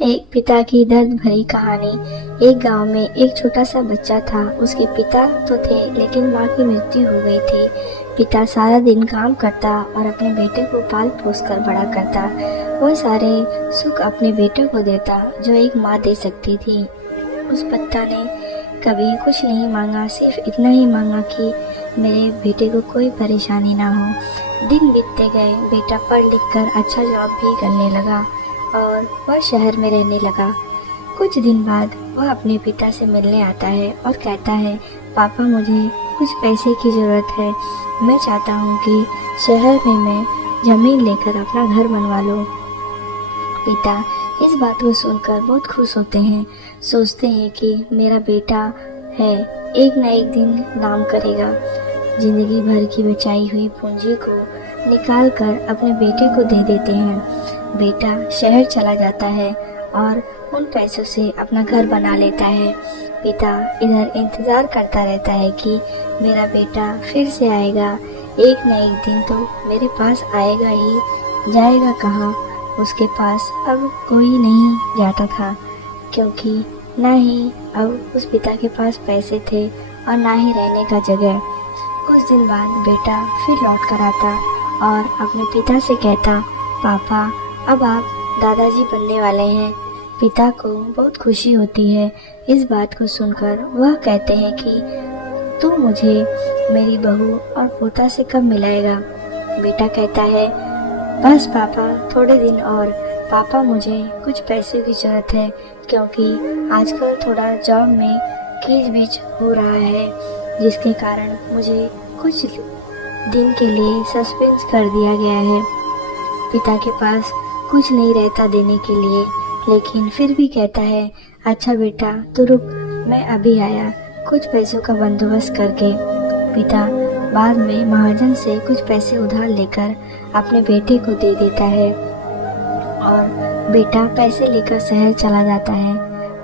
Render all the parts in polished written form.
एक पिता की दर्द भरी कहानी। एक गांव में एक छोटा सा बच्चा था। उसके पिता तो थे लेकिन माँ की मृत्यु हो गई थी। पिता सारा दिन काम करता और अपने बेटे को पाल पोस कर बड़ा करता। वह सारे सुख अपने बेटे को देता जो एक माँ दे सकती थी। उस पिता ने कभी कुछ नहीं मांगा, सिर्फ इतना ही मांगा कि मेरे बेटे को कोई परेशानी ना हो। दिन बीतते गए, बेटा पढ़ लिख कर अच्छा जॉब भी करने लगा और वह शहर में रहने लगा। कुछ दिन बाद वह अपने पिता से मिलने आता है और कहता है, पापा मुझे कुछ पैसे की ज़रूरत है। मैं चाहता हूँ कि शहर में मैं ज़मीन लेकर अपना घर बनवा लूँ। पिता इस बात को सुनकर बहुत खुश होते हैं। सोचते हैं कि मेरा बेटा है, एक न एक दिन नाम करेगा। जिंदगी भर की बचाई हुई पूंजी को निकाल कर अपने बेटे को दे देते हैं। बेटा शहर चला जाता है और उन पैसों से अपना घर बना लेता है। पिता इधर इंतज़ार करता रहता है कि मेरा बेटा फिर से आएगा, एक न एक दिन तो मेरे पास आएगा ही। जाएगा कहाँ? उसके पास अब कोई नहीं जाता था, क्योंकि ना ही अब उस पिता के पास पैसे थे और ना ही रहने का जगह। कुछ दिन बाद बेटा फिर लौट कर आता और अपने पिता से कहता, पापा अब आप दादाजी बनने वाले हैं। पिता को बहुत खुशी होती है इस बात को सुनकर। वह कहते हैं कि तू मुझे मेरी बहू और पोता से कब मिलाएगा? बेटा कहता है, बस पापा थोड़े दिन और। पापा मुझे कुछ पैसे की ज़रूरत है, क्योंकि आजकल थोड़ा जॉब में खींच बीच हो रहा है, जिसके कारण मुझे कुछ दिन के लिए सस्पेंस कर दिया गया है। पिता के पास कुछ नहीं रहता देने के लिए, लेकिन फिर भी कहता है, अच्छा बेटा तो रुक, मैं अभी आया कुछ पैसों का बंदोबस्त करके। पिता बाद में महाजन से कुछ पैसे उधार लेकर अपने बेटे को दे देता है और बेटा पैसे लेकर शहर चला जाता है।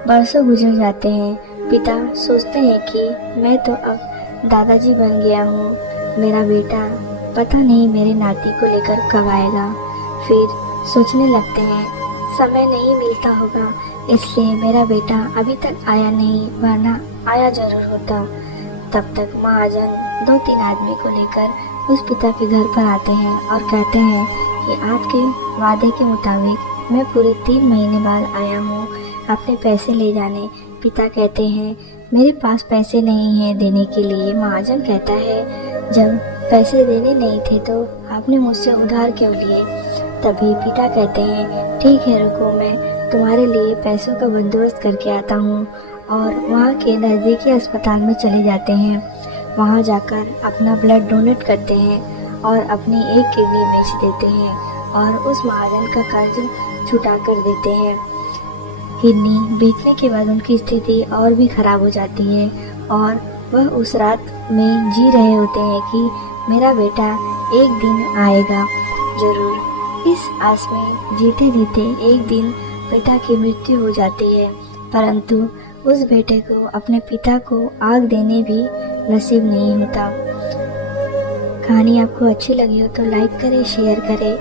बरसों गुजर जाते हैं। पिता सोचते हैं कि मैं तो अब दादाजी बन गया हूँ, मेरा बेटा पता नहीं मेरे नाती को लेकर कब आएगा। फिर सोचने लगते हैं, समय नहीं मिलता होगा इसलिए मेरा बेटा अभी तक आया नहीं, वरना आया जरूर होता। तब तक महाजन 2-3 आदमी को लेकर उस पिता के घर पर आते हैं और कहते हैं कि आपके वादे के मुताबिक मैं पूरे 3 महीने बाद आया हूँ अपने पैसे ले जाने। पिता कहते हैं, मेरे पास पैसे नहीं हैं देने के लिए। महाजन कहता है, जब पैसे देने नहीं थे तो आपने मुझसे उधार क्यों लिए? तभी पिता कहते हैं, ठीक है रुको, मैं तुम्हारे लिए पैसों का बंदोबस्त करके आता हूँ। और वहाँ के नज़दीकी अस्पताल में चले जाते हैं। वहाँ जाकर अपना ब्लड डोनेट करते हैं और अपनी एक किडनी बेच देते हैं और उस महाजन का कर्ज छुटा कर देते हैं। किडनी बेचने के बाद उनकी स्थिति और भी खराब हो जाती है और वह उस रात में जी रहे होते हैं कि मेरा बेटा एक दिन आएगा जरूर। इस आस में जीते जीते एक दिन पिता की मृत्यु हो जाती है, परंतु उस बेटे को अपने पिता को आग देने भी नसीब नहीं होता। कहानी आपको अच्छी लगी हो तो लाइक करें, शेयर करें